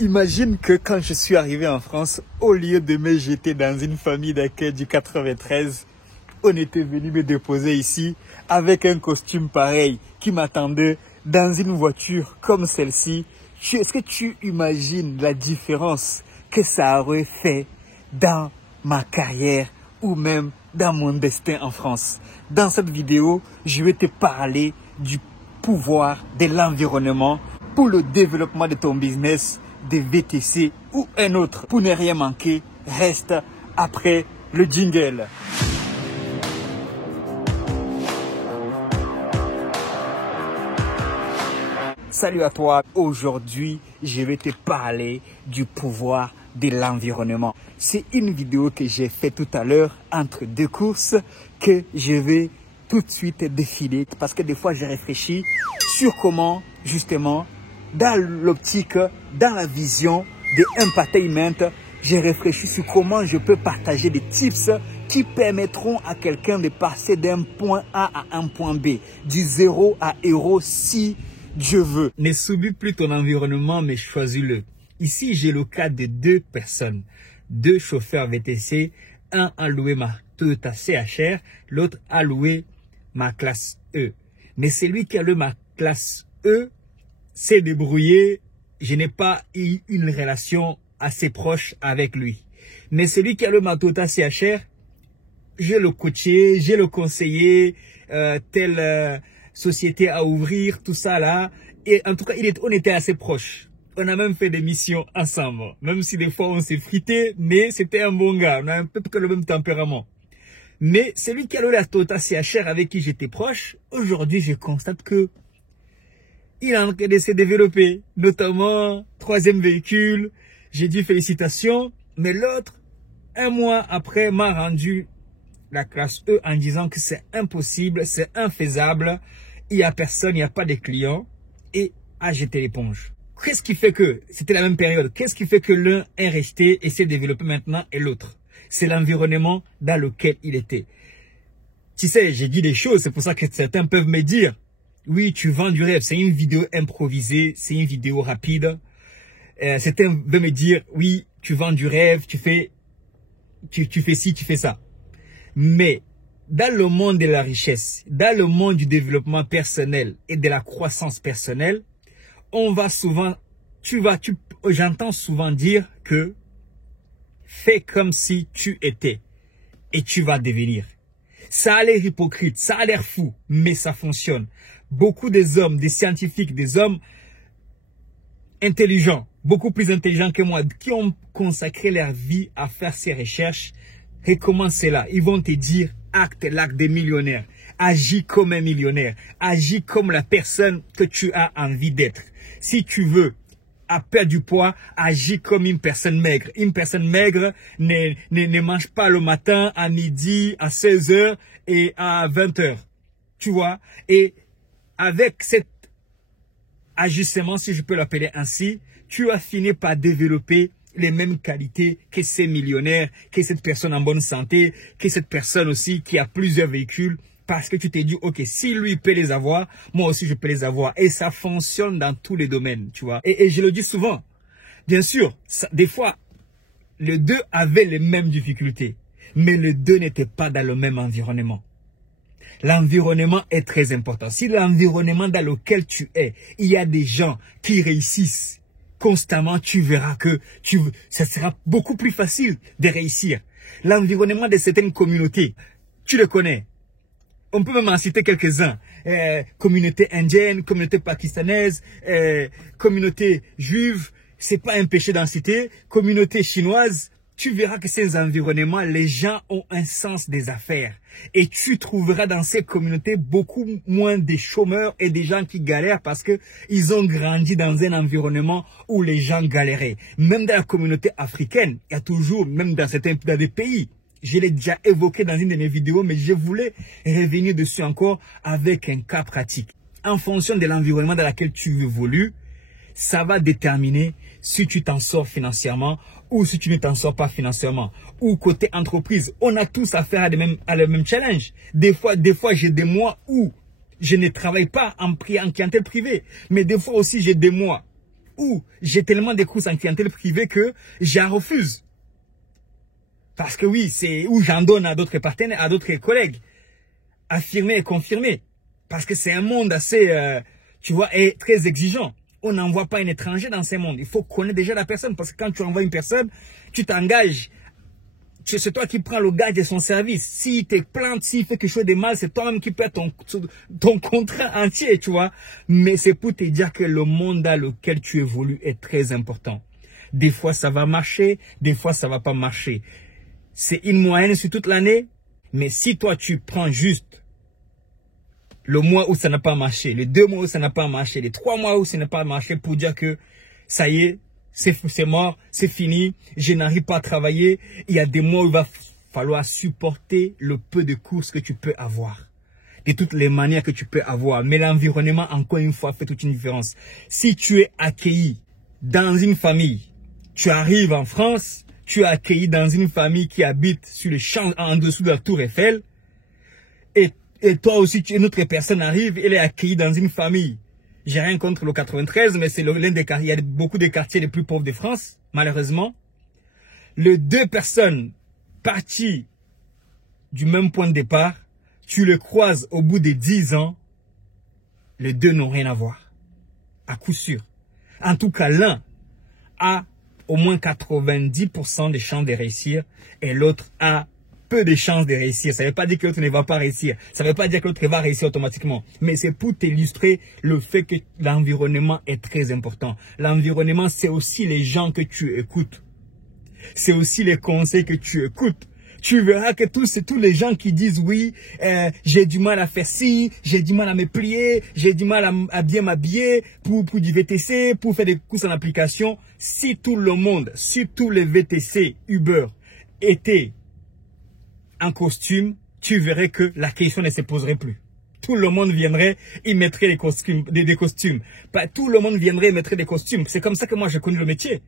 Imagine que quand je suis arrivé en France, au lieu de me jeter dans une famille d'accueil du 93, on était venu me déposer ici avec un costume pareil qui m'attendait dans une voiture comme celle-ci. Est-ce que tu imagines la différence que ça aurait fait dans ma carrière ou même dans mon destin en France? Dans cette vidéo, je vais te parler du pouvoir de l'environnement pour le développement de ton business, de VTC ou un autre. Pour ne rien manquer, reste après le jingle. Salut à toi, aujourd'hui je vais te parler du pouvoir de l'environnement. C'est une vidéo que j'ai faite tout à l'heure entre deux courses que je vais tout de suite défiler parce que des fois j'ai réfléchi sur comment justement dans l'optique, dans la vision de Empatainment, j'ai réfléchi sur comment je peux partager des tips qui permettront à quelqu'un de passer d'un point A à un point B, du 0 à héros si Dieu veut. Ne subis plus ton environnement, mais choisis-le. Ici, j'ai le cas de deux personnes, deux chauffeurs VTC. Un a loué ma Toyota CHR, l'autre a loué ma classe E. Mais celui qui a loué ma classe E s'est débrouillé. Je n'ai pas eu une relation assez proche avec lui. Mais celui qui a loué ma Toyota CHR, je le coaché, je le conseillé, société à ouvrir, tout ça là. Et en tout cas, on était assez proches. On a même fait des missions ensemble. Même si des fois on s'est frité, mais c'était un bon gars. On a un peu près le même tempérament. Mais celui qui a la Toyota CHR avec qui j'étais proche, aujourd'hui je constate que il est en train de se développer. Notamment, troisième véhicule. J'ai dit félicitations. Mais l'autre, un mois après, m'a rendu la classe E en disant que c'est impossible, c'est infaisable, il n'y a personne, il n'y a pas de clients, et a jeté l'éponge. Qu'est-ce qui fait que, c'était la même période, qu'est-ce qui fait que l'un est resté et s'est développé maintenant et l'autre? C'est l'environnement dans lequel il était. Tu sais, j'ai dit des choses, c'est pour ça que certains peuvent me dire, oui, tu vends du rêve, c'est une vidéo improvisée, c'est une vidéo rapide. Certains veulent me dire, oui, tu vends du rêve, tu fais ci, tu fais ça. Mais dans le monde de la richesse, dans le monde du développement personnel et de la croissance personnelle, on va souvent, j'entends souvent dire que fais comme si tu étais et tu vas devenir. Ça a l'air hypocrite, ça a l'air fou, mais ça fonctionne. Beaucoup des hommes, des scientifiques, des hommes intelligents, beaucoup plus intelligents que moi, qui ont consacré leur vie à faire ces recherches, et comment c'est là? Ils vont te dire, acte l'acte des millionnaires. Agis comme un millionnaire. Agis comme la personne que tu as envie d'être. Si tu veux perdre du poids, agis comme une personne maigre. Une personne maigre ne mange pas le matin, à midi, à 16 h et à 20 h. Tu vois? Et avec cet ajustement, si je peux l'appeler ainsi, tu as fini par développer les mêmes qualités que ces millionnaires, que cette personne en bonne santé, que cette personne aussi qui a plusieurs véhicules, parce que tu t'es dit, ok, si lui peut les avoir, moi aussi je peux les avoir. Et ça fonctionne dans tous les domaines, tu vois. Et je le dis souvent, bien sûr, des fois, les deux avaient les mêmes difficultés, mais les deux n'étaient pas dans le même environnement. L'environnement est très important. Si l'environnement dans lequel tu es, il y a des gens qui réussissent constamment, tu verras que ça sera beaucoup plus facile de réussir. L'environnement de certaines communautés, tu le connais. On peut même en citer quelques-uns. Communauté indienne, communauté pakistanaise, communauté juive, c'est pas un péché d'en citer. Communauté chinoise, tu verras que ces environnements, les gens ont un sens des affaires. Et tu trouveras dans ces communautés beaucoup moins de chômeurs et des gens qui galèrent parce que ils ont grandi dans un environnement où les gens galéraient. Même dans la communauté africaine, il y a toujours, même dans des pays, je l'ai déjà évoqué dans une de mes vidéos, mais je voulais revenir dessus encore avec un cas pratique. En fonction de l'environnement dans lequel tu évolues, ça va déterminer si tu t'en sors financièrement ou si tu ne t'en sors pas financièrement. Ou côté entreprise, on a tous affaire à le même challenge. Des fois, j'ai des mois où je ne travaille pas en clientèle privée. Mais des fois aussi, j'ai des mois Ou j'ai tellement des courses en clientèle privée que j'en refuse. Parce que oui, c'est où j'en donne à d'autres partenaires, à d'autres collègues. Affirmer et confirmer. Parce que c'est un monde assez, tu vois, et très exigeant. On n'envoie pas un étranger dans ce monde. Il faut connaître déjà la personne. Parce que quand tu envoies une personne, tu t'engages. C'est toi qui prends le gage de son service. S'il te plante, s'il fait quelque chose de mal, c'est toi-même qui perds ton contrat entier, tu vois. Mais c'est pour te dire que le monde dans lequel tu évolues est très important. Des fois, ça va marcher. Des fois, ça va pas marcher. C'est une moyenne sur toute l'année. Mais si toi, tu prends juste le mois où ça n'a pas marché, les 2 mois où ça n'a pas marché, les 3 mois où ça n'a pas marché pour dire que ça y est, c'est mort, c'est fini, je n'arrive pas à travailler. Il y a des mois où il va falloir supporter le peu de courses que tu peux avoir. De toutes les manières que tu peux avoir. Mais l'environnement, encore une fois, fait toute une différence. Si tu es accueilli dans une famille, tu arrives en France, tu es accueilli dans une famille qui habite sur le champ en dessous de la tour Eiffel, et toi aussi, une autre personne arrive, elle est accueillie dans une famille. J'ai rien contre le 93, mais c'est l'un des quartiers, il y a beaucoup de quartiers les plus pauvres de France, malheureusement. Les 2 personnes parties du même point de départ, tu les croises au bout de 10 ans, les 2 n'ont rien à voir. À coup sûr. En tout cas, l'un a au moins 90% de chances de réussir et l'autre a peu de chances de réussir. Ça ne veut pas dire que l'autre ne va pas réussir. Ça ne veut pas dire que l'autre va réussir automatiquement. Mais c'est pour t'illustrer le fait que l'environnement est très important. L'environnement, c'est aussi les gens que tu écoutes. C'est aussi les conseils que tu écoutes. Tu verras que tous les gens qui disent oui, j'ai du mal à faire ci, j'ai du mal à me plier, j'ai du mal à bien m'habiller pour du VTC, pour faire des courses en application. Si tout le monde, si tous les VTC Uber étaient en costume, tu verrais que la question ne se poserait plus. Tout le monde viendrait, il mettrait des costumes. Pas tout le monde viendrait et mettrait des costumes. C'est comme ça que moi j'ai connu le métier.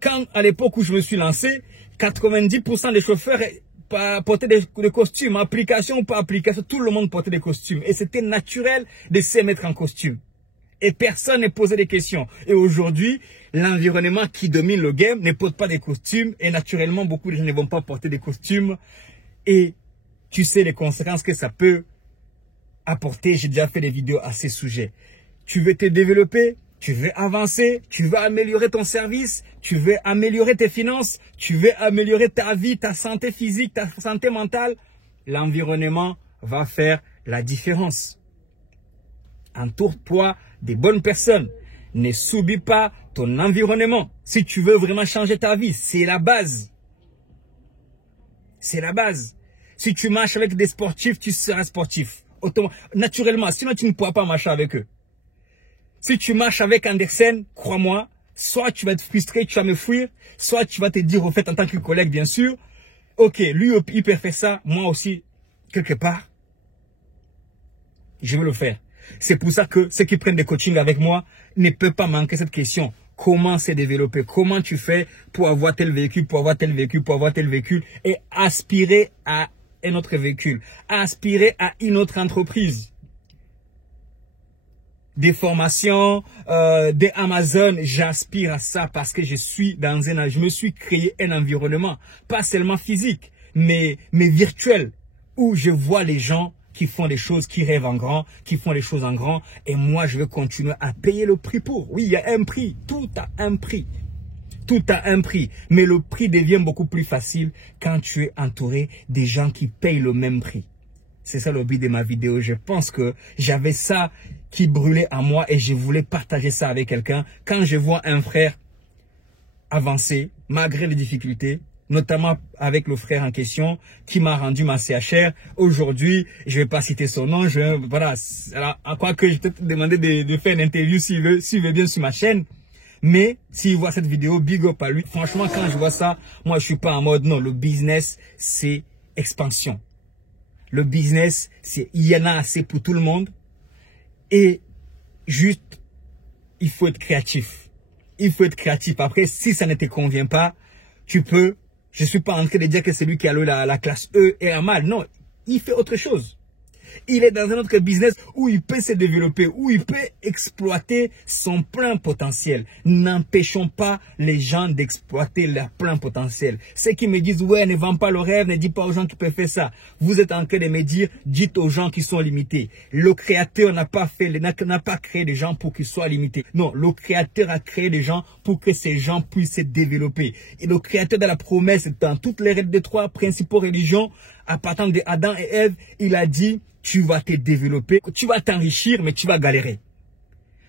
Quand, à l'époque où je me suis lancé, 90% des chauffeurs portaient des costumes, application ou pas application, tout le monde portait des costumes. Et c'était naturel de se mettre en costume. Et personne ne posait des questions. Et aujourd'hui, l'environnement qui domine le game ne porte pas des costumes. Et naturellement, beaucoup de gens ne vont pas porter des costumes. Et tu sais les conséquences que ça peut apporter. J'ai déjà fait des vidéos à ces sujets. Tu veux te développer, tu veux avancer, tu veux améliorer ton service, tu veux améliorer tes finances, tu veux améliorer ta vie, ta santé physique, ta santé mentale. L'environnement va faire la différence. Entoure-toi des bonnes personnes. Ne subis pas ton environnement. Si tu veux vraiment changer ta vie, c'est la base. C'est la base. Si tu marches avec des sportifs, tu seras sportif. Naturellement, sinon tu ne pourras pas marcher avec eux. Si tu marches avec Andersen, crois-moi, soit tu vas être frustré, tu vas me fuir, soit tu vas te dire au fait en tant que collègue, bien sûr, ok, lui, il peut faire ça, moi aussi, quelque part, je vais le faire. C'est pour ça que ceux qui prennent des coachings avec moi ne peuvent pas manquer cette question. Comment se développer? Comment tu fais pour avoir tel véhicule, pour avoir tel véhicule, pour avoir tel véhicule et aspirer à un autre véhicule, aspirer à une autre entreprise. Des formations, des Amazon, j'aspire à ça parce que je me suis créé un environnement, pas seulement physique, mais virtuel, où je vois les gens qui font des choses, qui rêvent en grand, qui font des choses en grand. Et moi, je vais continuer à payer le prix pour. Oui, il y a un prix. Tout a un prix. Tout a un prix. Mais le prix devient beaucoup plus facile quand tu es entouré des gens qui payent le même prix. C'est ça le but de ma vidéo. Je pense que j'avais ça qui brûlait en moi et je voulais partager ça avec quelqu'un. Quand je vois un frère avancer, malgré les difficultés, notamment avec le frère en question qui m'a rendu ma CHR. Aujourd'hui, je vais pas citer son nom, voilà, alors, à quoi que je t'ai demandé de faire une interview s'il veut bien sur ma chaîne. Mais s'il voit cette vidéo, big up à lui. Franchement, quand je vois ça, moi je suis pas en mode non, le business c'est expansion. Le business, il y en a assez pour tout le monde et juste il faut être créatif. Il faut être créatif. Après, si ça ne te convient pas, tu peux. Je suis pas en train de dire que celui qui a la classe E est un mal. Non, il fait autre chose. Il est dans un autre business où il peut se développer, où il peut exploiter son plein potentiel. N'empêchons pas les gens d'exploiter leur plein potentiel. Ceux qui me disent, ouais, ne vends pas le rêve, ne dis pas aux gens qui peuvent faire ça. Vous êtes en train de me dire, dites aux gens qui sont limités. Le Créateur n'a pas créé des gens pour qu'ils soient limités. Non, le Créateur a créé des gens pour que ces gens puissent se développer. Et le Créateur de la promesse, dans toutes les règles des 3 principaux religions, à partir de Adam et Ève, il a dit, tu vas te développer, tu vas t'enrichir, mais tu vas galérer.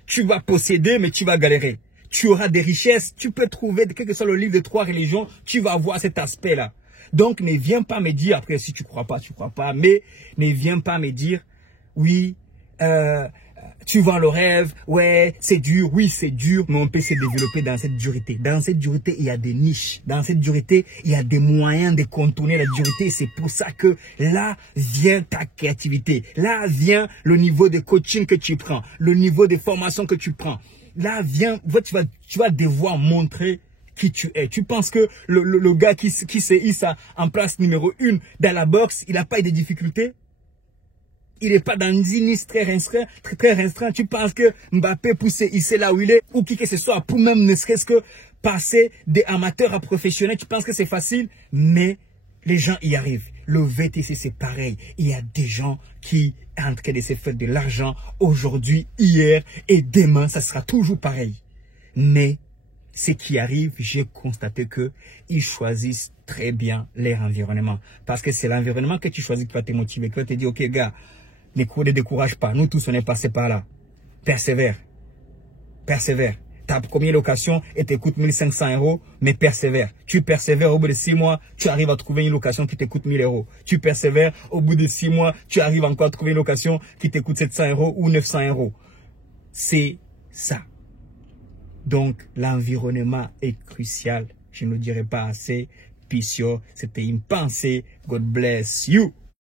Tu vas posséder, mais tu vas galérer. Tu auras des richesses, tu peux trouver, quel que soit le livre des 3 religions, tu vas voir cet aspect-là. Donc, ne viens pas me dire, après, si tu crois pas, mais ne viens pas me dire, oui, tu vends le rêve, ouais, c'est dur, oui, c'est dur, mais on peut se développer dans cette dureté. Dans cette dureté, il y a des niches. Dans cette dureté, il y a des moyens de contourner la dureté. C'est pour ça que là vient ta créativité. Là vient le niveau de coaching que tu prends, le niveau de formation que tu prends. Là vient, tu vas devoir montrer qui tu es. Tu penses que le gars qui se hisse en place numéro 1 dans la boxe, il n'a pas eu de difficultés? Il n'est pas dans une liste très restreint. Tu penses que Mbappé pour se hisser là où il est, ou qui que ce soit, pour même ne serait-ce que passer des amateurs à professionnels, tu penses que c'est facile? Mais les gens y arrivent. Le VTC, c'est pareil. Il y a des gens qui sont en train de se faire de l'argent aujourd'hui, hier et demain, ça sera toujours pareil. Mais ce qui arrive, j'ai constaté que ils choisissent très bien leur environnement. Parce que c'est l'environnement que tu choisis qui va te motiver, qui va te dire, ok gars, ne décourage pas. Nous tous, on est passés par là. Persévère. Persévère. Ta première location et te coûte 1500 €, mais persévère. Tu persévères, au bout de 6 mois, tu arrives à trouver une location qui te coûte 1000 €. Tu persévères, au bout de 6 mois, tu arrives encore à trouver une location qui te coûte 700 € ou 900 €. C'est ça. Donc, l'environnement est crucial. Je ne le dirai pas assez. Piscio, c'était une pensée. God bless you.